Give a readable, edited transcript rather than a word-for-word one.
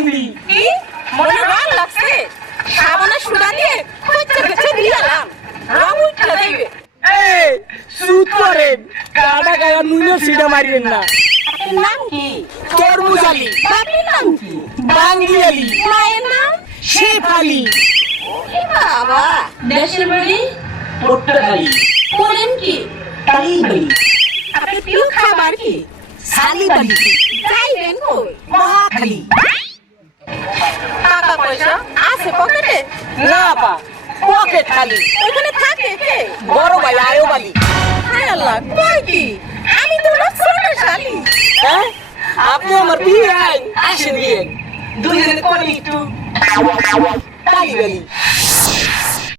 বান্ধি কি মনে রং লাগছে সাবানে সুদা দিয়ে খুঁজতে খুঁজতে দিলাম রং উঠে যাবে এই সুত করেন কাটা গায়া নুনে সিডা মারিয়েন না নাম কি তরমুজ আলী বাপের নাম কি বাঙ্গি আলী মায়ের নাম শেফ আলী এ বাবা দেশের বাড়ি পট্টাখালী বলেন কি তালিবাড়ি আপনার প্রিয় খাবার কি সালিবাড়ি যাইবেন কই মহাখালী টাকা পয়সা আছে পকেটে না পা পকেট খালি ওইখানে থাকে কে বড় ভাই আয়ো বালি হায় আল্লাহ কই কি আমি তো না ছোট শালি হ্যাঁ আপনি আমার বিয়ে আসেন বিয়ে দুজনে করে একটু তালিবাড়ি